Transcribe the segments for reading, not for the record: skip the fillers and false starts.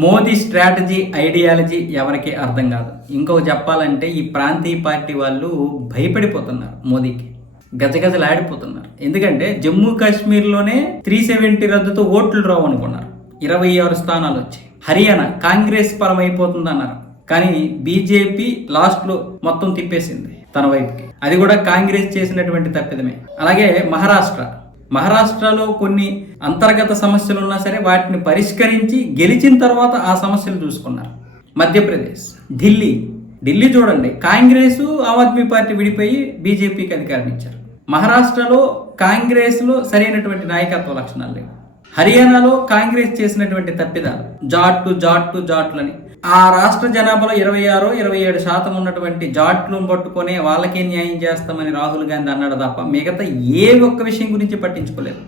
Modi strategy, ideology ఎవరికి అర్థం కాదు. ఇంకొక చెప్పాలంటే ఈ ప్రాంతీయ పార్టీ వాళ్ళు భయపడిపోతున్నారు మోదీకి, గజగజలాడిపోతున్నారు. ఎందుకంటే జమ్మూ కాశ్మీర్లోనే 370 రద్దుతో ఓట్లు రావు అనుకున్నారు, 26 స్థానాలు వచ్చాయి. హర్యానా కాంగ్రెస్ పరం అయిపోతుందన్నారు, కానీ బీజేపీ లాస్ట్లో మొత్తం తిప్పేసింది తన వైపుకి. అది కూడా కాంగ్రెస్ చేసినటువంటి తప్పిదమే. అలాగే మహారాష్ట్రలో కొన్ని అంతర్గత సమస్యలు ఉన్నా సరే వాటిని పరిష్కరించి గెలిచిన తర్వాత ఆ సమస్యలు చూసుకున్నారు. మధ్యప్రదేశ్, ఢిల్లీ చూడండి, కాంగ్రెస్ ఆమ్ ఆద్మీ పార్టీ విడిపోయి బీజేపీకి అధికారం ఇచ్చారు. మహారాష్ట్రలో కాంగ్రెస్లో సరైనటువంటి నాయకత్వ లక్షణాలు లేవు. హర్యానాలో కాంగ్రెస్ చేసినటువంటి తప్పిదాలు, జాట్లని ఆ రాష్ట్ర జనాభాలో 26-27% ఉన్నటువంటి జాట్లను పట్టుకొని వాళ్ళకే న్యాయం చేస్తామని రాహుల్ గాంధీ అన్నాడు తప్ప మిగతా ఏ ఒక్క విషయం గురించి పట్టించుకోలేదు.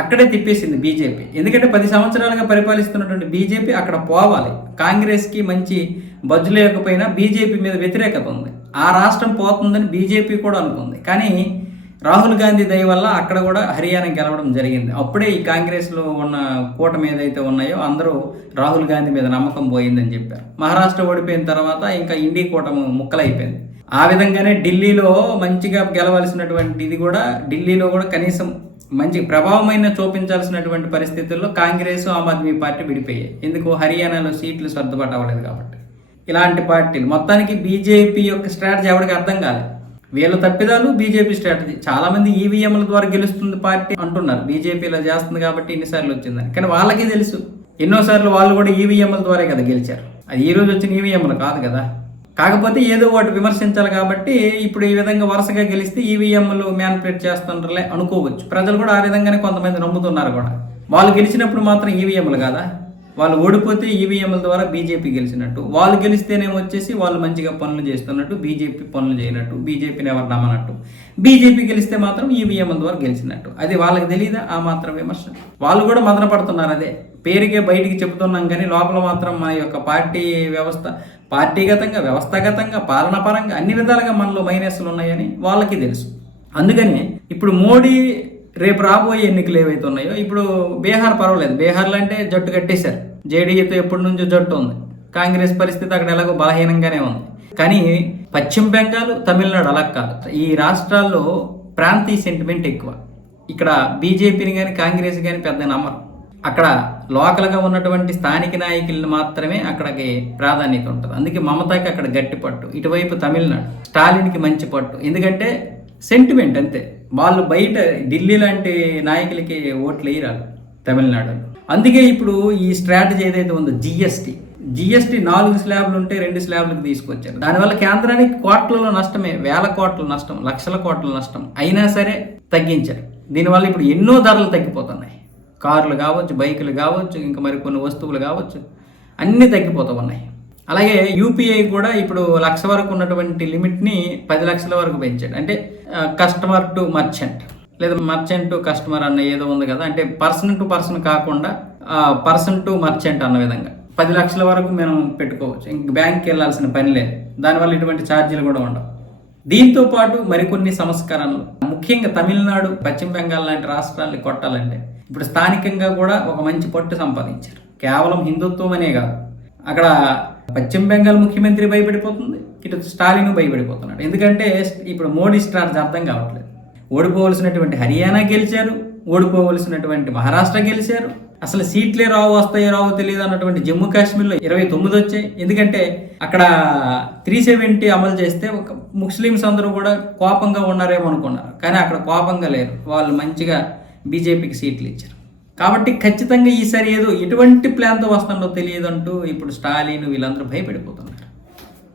అక్కడే తిప్పేసింది బీజేపీ. ఎందుకంటే 10 సంవత్సరాలుగా పరిపాలిస్తున్నటువంటి బీజేపీ అక్కడ పోవాలి. కాంగ్రెస్కి మంచి బజ్జు లేకపోయినా బీజేపీ మీద వ్యతిరేకత ఉంది, ఆ రాష్ట్రం పోతుందని బీజేపీ కూడా అనుకుంది. కానీ రాహుల్ గాంధీ దయ వల్ల అక్కడ కూడా హర్యానా గెలవడం జరిగింది. అప్పుడే ఈ కాంగ్రెస్లో ఉన్న కూటమి ఏదైతే ఉన్నాయో అందరూ రాహుల్ గాంధీ మీద నమ్మకం పోయిందని చెప్పారు. మహారాష్ట్ర ఓడిపోయిన తర్వాత ఇంకా ఇండి కూటమి ముక్కలైపోయింది. ఆ విధంగానే ఢిల్లీలో మంచిగా గెలవలసినటువంటి ఇది కూడా, ఢిల్లీలో కూడా కనీసం మంచి ప్రభావమైన చూపించాల్సినటువంటి పరిస్థితుల్లో కాంగ్రెస్ ఆమ్ ఆద్మీ పార్టీ విడిపోయాయి. ఎందుకు? హర్యానాలో సీట్లు సర్దుబాటు అవ్వలేదు కాబట్టి. ఇలాంటి పార్టీలు మొత్తానికి బీజేపీ యొక్క స్ట్రాటజీ ఎవరికి అర్థం కాలేదు. వీళ్ళ తప్పిదాలు, బీజేపీ స్ట్రాటజీ. చాలా మంది ఈవీఎంల ద్వారా గెలుస్తుంది పార్టీ అంటున్నారు, బీజేపీ ఇలా చేస్తుంది కాబట్టి ఇన్నిసార్లు వచ్చిందని. కానీ వాళ్ళకి తెలుసు ఎన్నోసార్లు వాళ్ళు కూడా ఈవీఎంల ద్వారా కదా గెలిచారు, అది ఈ రోజు వచ్చిన ఈవీఎంలు కాదు కదా. కాకపోతే ఏదో ఒకటి విమర్శించాలి కాబట్టి ఇప్పుడు ఈ విధంగా వరుసగా గెలిస్తే ఈవీఎంలు మ్యానిపులేట్ చేస్తుంటారులే అనుకోవచ్చు. ప్రజలు కూడా ఆ విధంగానే కొంతమంది నమ్ముతున్నారు కూడా. వాళ్ళు గెలిచినప్పుడు మాత్రం ఈవీఎంలు కాదా, వాళ్ళు ఓడిపోతే ఈవీఎంల ద్వారా బీజేపీ గెలిచినట్టు, వాళ్ళు గెలిస్తేనేమో వచ్చేసి వాళ్ళు మంచిగా పనులు చేస్తున్నట్టు, బీజేపీ పనులు చేయనట్టు, బీజేపీని ఎవరు నమ్మనట్టు. బీజేపీ గెలిస్తే మాత్రం ఈవీఎంల ద్వారా గెలిచినట్టు. అది వాళ్ళకి తెలియదా ఆ మాత్రం విమర్శ? వాళ్ళు కూడా మదన పడుతున్నారు. అదే పేరుకే బయటికి చెబుతున్నాం కానీ లోపల మాత్రం మన యొక్క పార్టీ వ్యవస్థ, పార్టీగతంగా, వ్యవస్థాగతంగా, పాలనాపరంగా అన్ని విధాలుగా మనలో మైనస్లు ఉన్నాయని వాళ్ళకి తెలుసు. అందుకని ఇప్పుడు మోడీ రేపు రాబోయే ఎన్నికలు ఏవైతే ఉన్నాయో, ఇప్పుడు బీహార్ పర్వాలేదు, బీహార్లో అంటే జట్టు కట్టేశారు, జేడీయూతో ఎప్పటి నుంచో జట్టు ఉంది. కాంగ్రెస్ పరిస్థితి అక్కడ ఎలాగో బలహీనంగానే ఉంది. కానీ పశ్చిమ బెంగాల్, తమిళనాడు అలా కాదు. ఈ రాష్ట్రాల్లో ప్రాంతీయ సెంటిమెంట్ ఎక్కువ. ఇక్కడ బీజేపీని కానీ కాంగ్రెస్ కానీ పెద్ద నమ్మరు. అక్కడ లోకల్గా ఉన్నటువంటి స్థానిక నాయకులను మాత్రమే అక్కడికి ప్రాధాన్యత ఉంటుంది. అందుకే మమతాకి అక్కడ గట్టి పట్టు. ఇటువైపు తమిళనాడు, స్టాలిన్కి మంచి పట్టు. ఎందుకంటే సెంటిమెంట్ అంతే. వాళ్ళు బయట ఢిల్లీ లాంటి నాయకులకి ఓట్లు వేయరాలు తమిళనాడు. అందుకే ఇప్పుడు ఈ స్ట్రాటజీ ఏదైతే ఉందో జిఎస్టీ 4 స్లాబ్లు ఉంటే 2 స్లాబ్లకు తీసుకొచ్చారు. దానివల్ల కేంద్రానికి కోట్లలో నష్టమే, వేల కోట్ల నష్టం, లక్షల కోట్ల నష్టం. అయినా సరే తగ్గించారు. దీనివల్ల ఇప్పుడు ఎన్నో ధరలు తగ్గిపోతున్నాయి. కార్లు కావచ్చు, బైకులు కావచ్చు, ఇంకా మరికొన్ని వస్తువులు కావచ్చు, అన్నీ తగ్గిపోతూ ఉన్నాయి. అలాగే యూపీఐ కూడా ఇప్పుడు 1,00,000 వరకు ఉన్నటువంటి లిమిట్ని 10 లక్షల వరకు పెంచాడు. అంటే కస్టమర్ టు మర్చెంట్, లేదా మర్చెంట్ టు కస్టమర్ అన్న ఏదో ఉంది కదా, అంటే పర్సన్ టు పర్సన్ కాకుండా పర్సన్ టు మర్చెంట్ అన్న విధంగా 10 లక్షల వరకు మనం పెట్టుకోవచ్చు. ఇంక బ్యాంక్కి వెళ్ళాల్సిన పని లేదు. దానివల్ల ఇటువంటి ఛార్జీలు కూడా ఉండవు. దీంతో పాటు మరికొన్ని సంస్కరణలు, ముఖ్యంగా తమిళనాడు, పశ్చిమ బెంగాల్ లాంటి రాష్ట్రాలని కొట్టాలంటే ఇప్పుడు స్థానికంగా కూడా ఒక మంచి పట్టు సంపాదించారు. కేవలం హిందుత్వం అనే కాదు, అక్కడ పశ్చిమ బెంగాల్ ముఖ్యమంత్రి భయపడిపోతుంది, ఇటు స్టాలిన్ భయపడిపోతున్నాడు. ఎందుకంటే ఇప్పుడు మోడీ స్ట్రాటజీ అర్థం కావట్లేదు. ఓడిపోవలసినటువంటి హర్యానా గెలిచారు, ఓడిపోవలసినటువంటి మహారాష్ట్ర గెలిచారు. అసలు సీట్లే వస్తాయో రావో తెలియదు అన్నటువంటి జమ్మూ కాశ్మీర్లో 29 వచ్చాయి. ఎందుకంటే అక్కడ 370 అమలు చేస్తే ఒక ముస్లిమ్స్ అందరూ కూడా కోపంగా ఉన్నారేమో అనుకున్నారు, కానీ అక్కడ కోపంగా లేరు. వాళ్ళు మంచిగా బీజేపీకి సీట్లు ఇచ్చారు. కాబట్టి ఖచ్చితంగా ఈసారి ఏదో ఎటువంటి ప్లాన్తో వస్తుందో తెలియదు అంటూ ఇప్పుడు స్టాలిన్ వీళ్ళందరూ భయపడిపోతున్నారు.